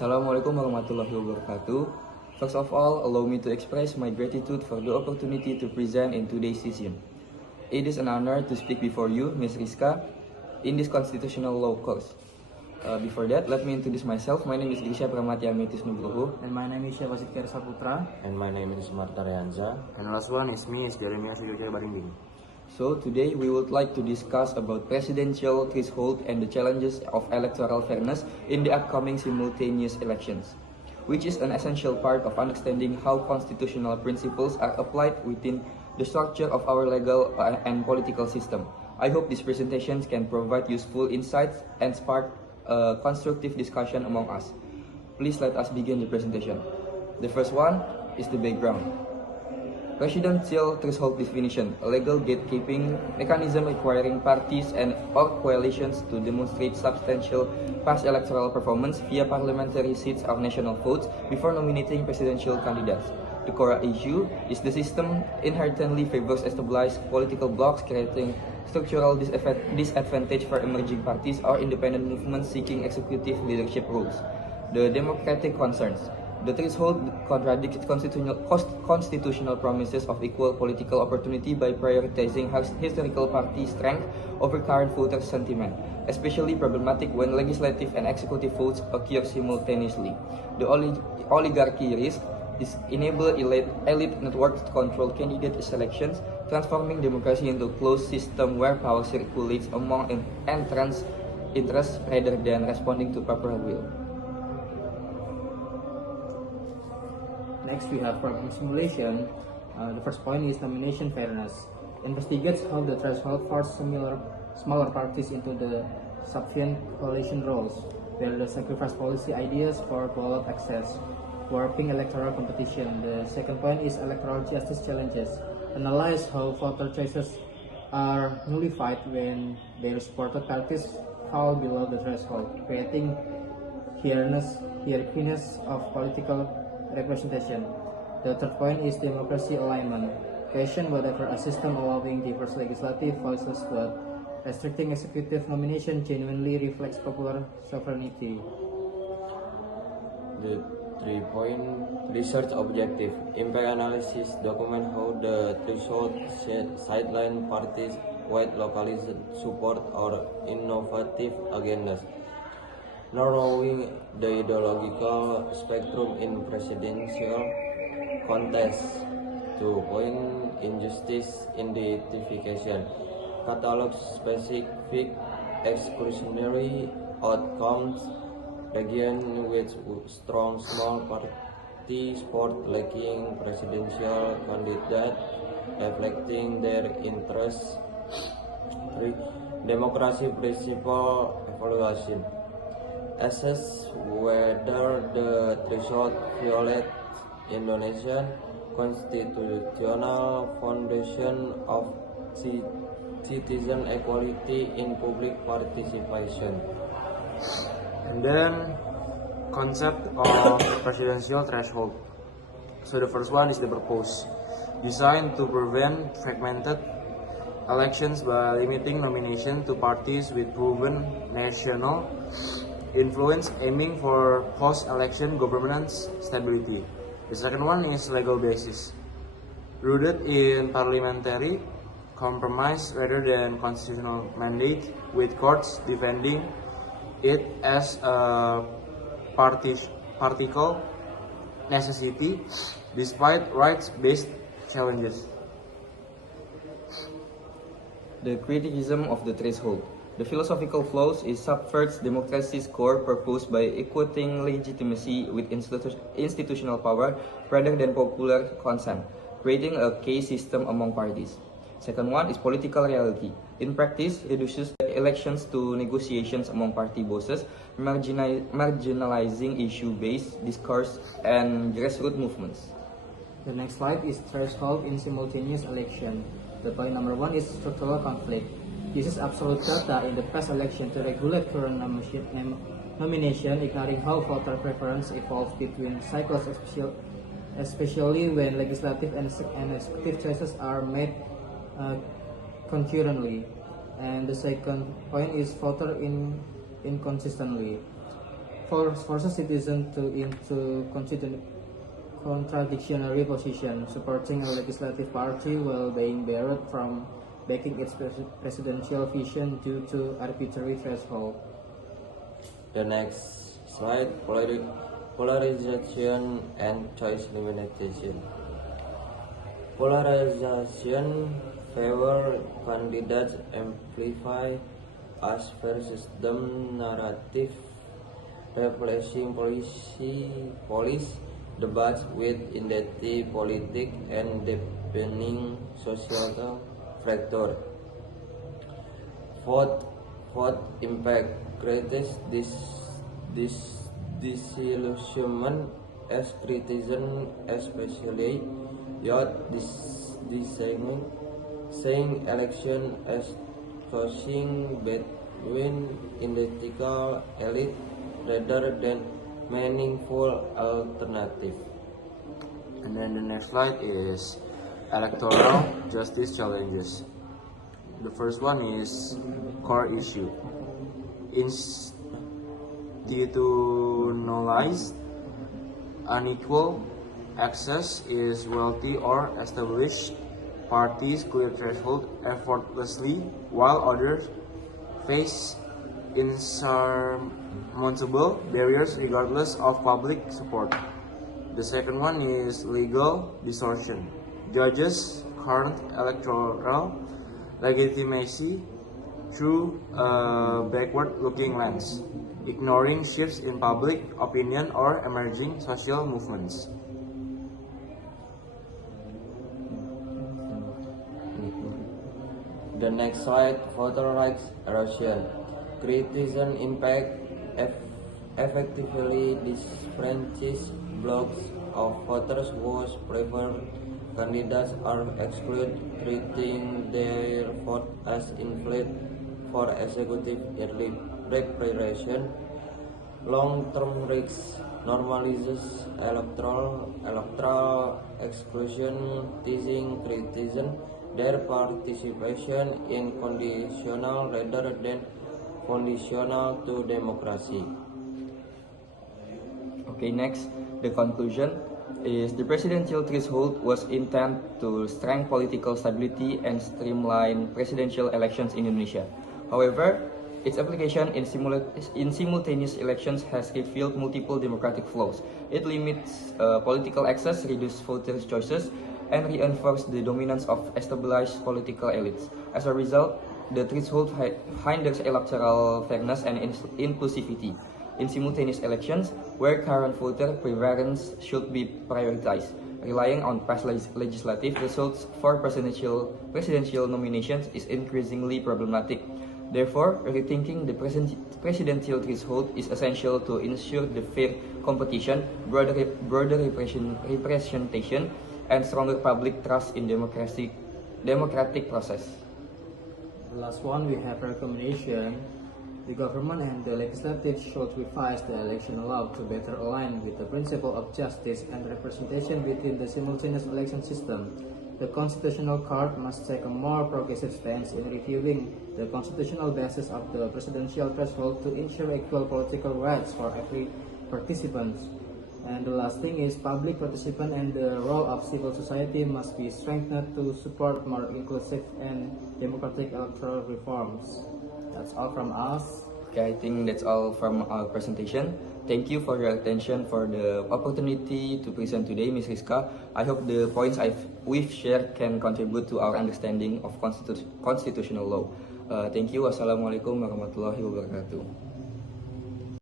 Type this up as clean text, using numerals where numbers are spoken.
Assalamualaikum warahmatullahi wabarakatuh. First of all, allow me to express my gratitude for the opportunity to present in today's session. It is an honor to speak before you, Ms. Rizka, in this constitutional law course. Before that, let me introduce myself. My name is Grisha Pramatya Metis Nugroho. And my name is Syawasit Kersa Putra. And my name is Marta Reanza. And the last one is me, is Jeremiah Sujaya Barinding. So today we would like to discuss about presidential threshold and the challenges of electoral fairness in the upcoming simultaneous elections, which is an essential part of understanding how constitutional principles are applied within the structure of our legal and political system. I hope these presentations can provide useful insights and spark a constructive discussion among us. Please let us begin the presentation. The first one is the background. Presidential threshold definition, a legal gatekeeping mechanism requiring parties and or coalitions to demonstrate substantial past electoral performance via parliamentary seats or national votes before nominating presidential candidates. The core issue is the system inherently favors established political blocs, creating structural disadvantage for emerging parties or independent movements seeking executive leadership roles. The democratic concerns. The threshold contradicts constitutional promises of equal political opportunity by prioritizing historical party strength over current voter sentiment, especially problematic when legislative and executive votes occur simultaneously. The oligarchy risk is enable elite networks to control candidate selections, transforming democracy into a closed system where power circulates among entrants' interests rather than responding to popular will. Next, we have problem simulation. The first point is nomination fairness. Investigates how the threshold forces smaller parties into the subservient coalition roles, where the sacrifice policy ideas for ballot access, warping electoral competition. The second point is electoral justice challenges. Analyze how voter choices are nullified when their supported parties fall below the threshold, creating hierarchiness of political representation. The third point is democracy alignment. Question whether a system allowing diverse legislative voices but restricting executive nomination genuinely reflects popular sovereignty. The 3-point research objective. Impact analysis document how the threshold sideline parties wide localised support or innovative agendas. Narrowing the ideological spectrum in presidential contest. 2-point injustice identification. Catalogs specific exclusionary outcomes. Region with strong small party support lacking presidential candidate reflecting their interests. 3. Democracy principle evaluation. Assess whether the threshold violates Indonesian constitutional foundation of citizen equality in public participation. And then concept of presidential threshold. So the first one is the purpose, designed to prevent fragmented elections by limiting nomination to parties with proven national influence, aiming for post-election governance stability. The second one is legal basis, rooted in parliamentary compromise rather than constitutional mandate, with courts defending it as a particle necessity despite rights-based challenges. The criticism of the threshold. The philosophical flaws is subverts democracy's core purpose by equating legitimacy with institutional power rather than popular consent, creating a case system among parties. Second one is political reality. In practice, reduces elections to negotiations among party bosses, marginalizing issue-based discourse and grassroots movements. The next slide is threshold in simultaneous election. The point number 1 is structural conflict. Uses absolute data in the past election to regulate current nomination, ignoring how voter preference evolves between cycles, especially when legislative and executive choices are made concurrently. And the second point is voter inconsistently. forces citizens to into contradictory position, supporting a legislative party while being barred from backing its presidential vision due to arbitrary threshold. The next slide, polarization and choice limitation. Polarization favor candidates amplify us versus them narrative, replacing police debates with identity politics and deepening social fracture. Vote impact creates disillusionment as criticism, especially youth saying election as choosing between identical elite rather than meaningful alternative. And then the next slide is electoral justice challenges. The first one is core issue. Institutionalized unequal access is wealthy or established parties clear threshold effortlessly while others face insurmountable barriers regardless of public support. The second one is legal distortion. Judges current electoral legitimacy through a backward-looking lens, ignoring shifts in public opinion or emerging social movements. The next slide, voter rights erosion. Criticism impact effectively disfranchise blocks of voters whose preferred candidates are excluded, treating their vote as invalid for executive preparation. Long-term risks normalizes electoral exclusion, teasing criticism their participation in conditional rather than foundational to democracy. Okay, next, the conclusion is the presidential threshold was intended to strengthen political stability and streamline presidential elections in Indonesia. However, its application in simultaneous elections has revealed multiple democratic flaws. It limits political access, reduces voters' choices, and reinforces the dominance of established political elites. As a result, the threshold hinders electoral fairness and inclusivity in simultaneous elections, where current voter preference should be prioritized. Relying on past legislative results for presidential nominations is increasingly problematic. Therefore, rethinking the presidential threshold is essential to ensure the fair competition, broader representation, and stronger public trust in democratic process. The last one, we have recommendation. The government and the legislative should revise the election law to better align with the principle of justice and representation within the simultaneous election system. The Constitutional Court must take a more progressive stance in reviewing the constitutional basis of the presidential threshold to ensure equal political rights for every participant. And the last thing is public participation and the role of civil society must be strengthened to support more inclusive and democratic electoral reforms. That's all from us. Okay, I think that's all from our presentation. Thank you for your attention, for the opportunity to present today, Ms. Rizka. I hope the points we've shared can contribute to our understanding of constitutional law. Thank you. Wassalamualaikum warahmatullahi wabarakatuh.